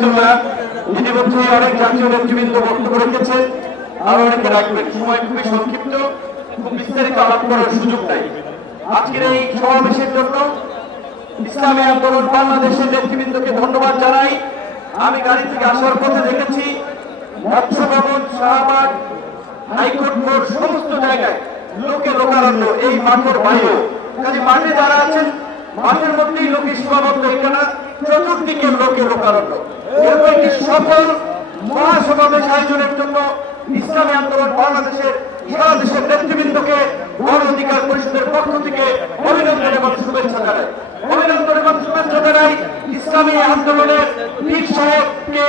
প্রয়োজন না, ইতিমধ্যে অনেক জাতীয় নেতৃবৃন্দ বক্তব্য রেখেছেন, আরো অনেকে রাখবেন। সময় খুবই সংক্ষিপ্ত, খুব বিস্তারিত আলাপ করার সুযোগ নাই। আজকের এই সমাবেশের জন্য ইসলামী আন্দোলন বাংলাদেশের নেতৃবৃন্দকে ধন্যবাদ জানাই। আমি গাড়ি থেকে আসার পথে দেখেছি মৎস্য ভবন, শাহবাগ, হাইকোর্ট মোড় সমস্ত জায়গায় লোকে লোকারণ্য, এই মাঠের বাইরেও। কাজে মাঠে যারা আছেন মাঠের মধ্যেই লোকে সীমাবদ্ধ, এখানে চতুর্দিকে লোকে লোকারণ্য। এরকম একটি সফল মহাসমাবেশ আয়োজনের জন্য ইসলামী আন্দোলন বাংলাদেশের সারা দেশের নেতৃবৃন্দকে গণ অধিকার পরিষদের পক্ষ থেকে অভিনন্দন এবং শুভেচ্ছা জানাই। অভিনন্দন এবং শুভেচ্ছা জানাই ইসলামী আন্দোলনের পীর সাহেবকে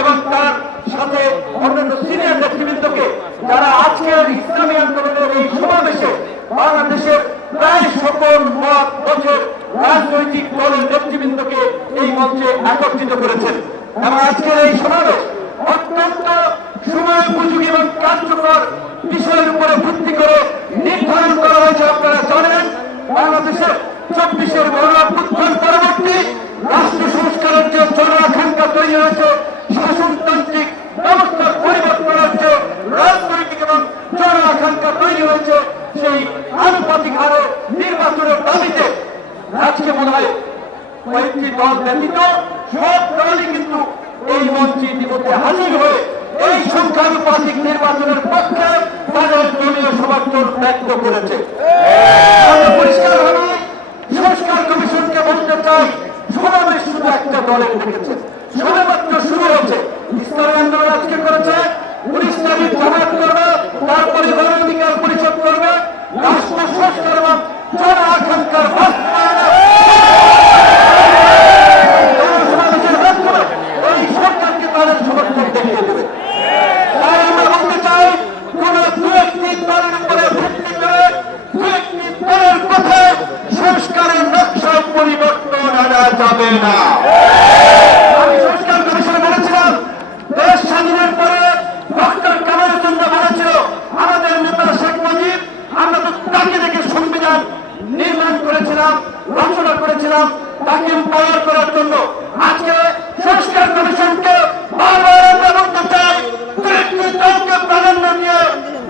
এবং তার সাথে অন্যান্য সিনিয়র নেতৃবৃন্দকে, যারা আজকের ইসলামী আন্দোলনের এই সমাবেশে বাংলাদেশের প্রায় সকল মত পথের রাজনৈতিক দলের নেতৃবৃন্দকে এই মঞ্চে একত্রিত করেছেন। এবং আজকের এই সমাবেশ অত্যন্ত সময় উপযোগী এবং কার্যকর বিষয়ের উপরে ভিত্তি করে নির্ধারণ করা হয়েছে। আপনারা জানেন বাংলাদেশের 24-এর গণঅভ্যুত্থান পরবর্তী রাষ্ট্র সংস্কারের যে জনআকাঙ্ক্ষা তৈরি হয়েছে, শাসনতান্ত্রিক ব্যবস্থার পরিবর্তনের যে রাজনৈতিক এবং জনআকাঙ্ক্ষা তৈরি হয়েছে, সেই আনুপাতিক হারে নির্বাচনের দাবিতে আজকে মনে হয় কয়েকটি দল ব্যতীত সব দলই কিন্তু এই মঞ্চে ইতিমধ্যে হাজির হয়ে এই সংখ্যানুপাতিক নির্বাচনের পক্ষে তাদের দলীয় সমর্থন ব্যক্ত করেছে। পরিষ্কারভাবে সংস্কার কমিশনকে বলতে চাই, সমাবেশ শুধু একটা দলের ডেকেছে, সবেমাত্র শুরু হয়েছে। ইসলামী আন্দোলন আজকে করেছে, 19 তারিখ জামায়াত করবে, তারপরে গণ অধিকার পরিষদ করবে। রাষ্ট্র সংস্কার এবং জন আকাঙ্ক্ষার বাস্তবায়নে সমাবেশের মাধ্যমে এই সরকারকে তাদের সমর্থন দেখিয়ে দেবে। তাই আমরা বলতে চাই, কোন দু একটি দলের উপরে ভিত্তি করে দু একটি দলের কথায় সংস্কারের নকশা পরিবর্তন আনা যাবে না। আমি সংস্কার কমিশনে বলেছিলাম, দেশ স্বাধীনের পরে ডক্টর কামাল চন্দ্র বলেছিল আমাদের নেতা শেখ মুজিব, আমরা তো তাকে দেখে সংবিধান নির্মাণ করেছিলাম, রচনা করেছিলাম তাকে পাওয়ার করার জন্য। আজকে সংস্কার কমিশনকে বারবার আমরা বলতে চাই, দু একটি দলকে প্রাধান্য দিয়ে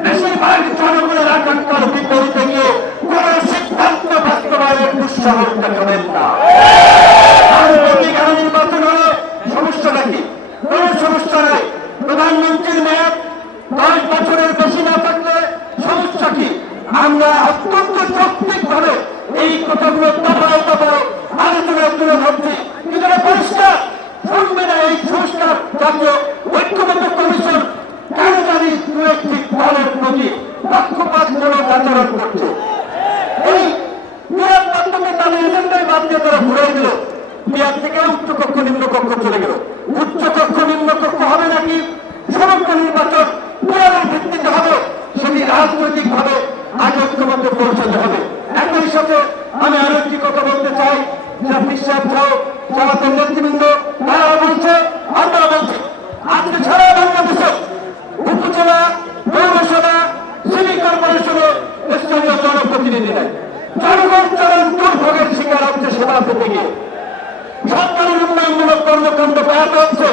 বেশিরভাগ জনগণের আকাঙ্ক্ষার বিপরীতে গিয়ে কোন সিদ্ধান্ত বাস্তবায়নের দুঃসাহস দেখাবেন না। নির্বাচন হলে সমস্যাটা কি? কোন সমস্যা নাই। প্রধানমন্ত্রীর মেয়াদ 10 বছরের বেশি না থাকলে সমস্যা কি? আমরা অত্যন্ত যৌক্তিক ভাবে এই কথাগুলো দফায় দফায় আলোচনায় তুলে ধরছি, কিন্তু পরিষ্কার শুনবে না এই সংস্কার জাতীয় ঐক্যবদ্ধ কমিশন কেন জানি দু একটি দলের প্রতি পক্ষপাতমূলক আচরণ করছে। এই মেয়াদ মাধ্যমে তাদের এজেন্ডাই বাদ দিয়ে তারা ঘুরে দিল। মেয়াদ থেকে উচ্চ কক্ষ নিম্ন কক্ষ চলে গেল। উচ্চ কক্ষ নিম্ন কক্ষ হবে নাকি সমগ্র নির্বাচন মেয়াদের ভিত্তিতে হবে, সেটি রাজনৈতিক ভাবে আগে ঐক্যবদ্ধ পৌঁছাতে হবে। একই সাথে আমি আরো একটি কথা বলতে চাই, জাফর সাহেব সহ জামাতের নেতৃবৃন্দ তারা বলছে, আমরা বলছি আজকে সারা বাংলাদেশে উপজেলা, পৌরসভা, সিটি কর্পোরেশনে স্থানীয় জনপ্রতিনিধি নেই। জনগণ চরম দুর্ভোগের শিকার হচ্ছে সেবা পেতে গিয়ে। সরকারের উন্নয়নমূলক কর্মকাণ্ড ব্যাহত হচ্ছে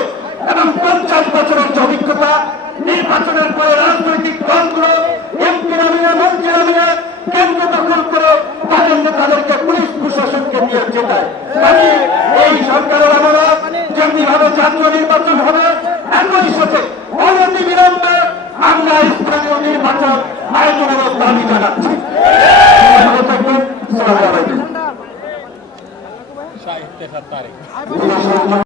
এবং 50 বছরের অভিজ্ঞতা, নির্বাচনের পরে রাজনৈতিক দলগুলো এমপি নামিয়ে মন্ত্রী নামিয়ে কেন্দ্র দখল করে তাদের নেতাদেরকে পুলিশ প্রশাসনকে দিয়ে জেতায়। এই সরকারের আমলে যেমনি ভাবে জাতীয় নির্বাচন হবে, একই সাথে অনতি বিলম্বে আমরা স্থানীয় নির্বাচন আয়োজনের দাবি জানাচ্ছি। ভালো থাকবেন।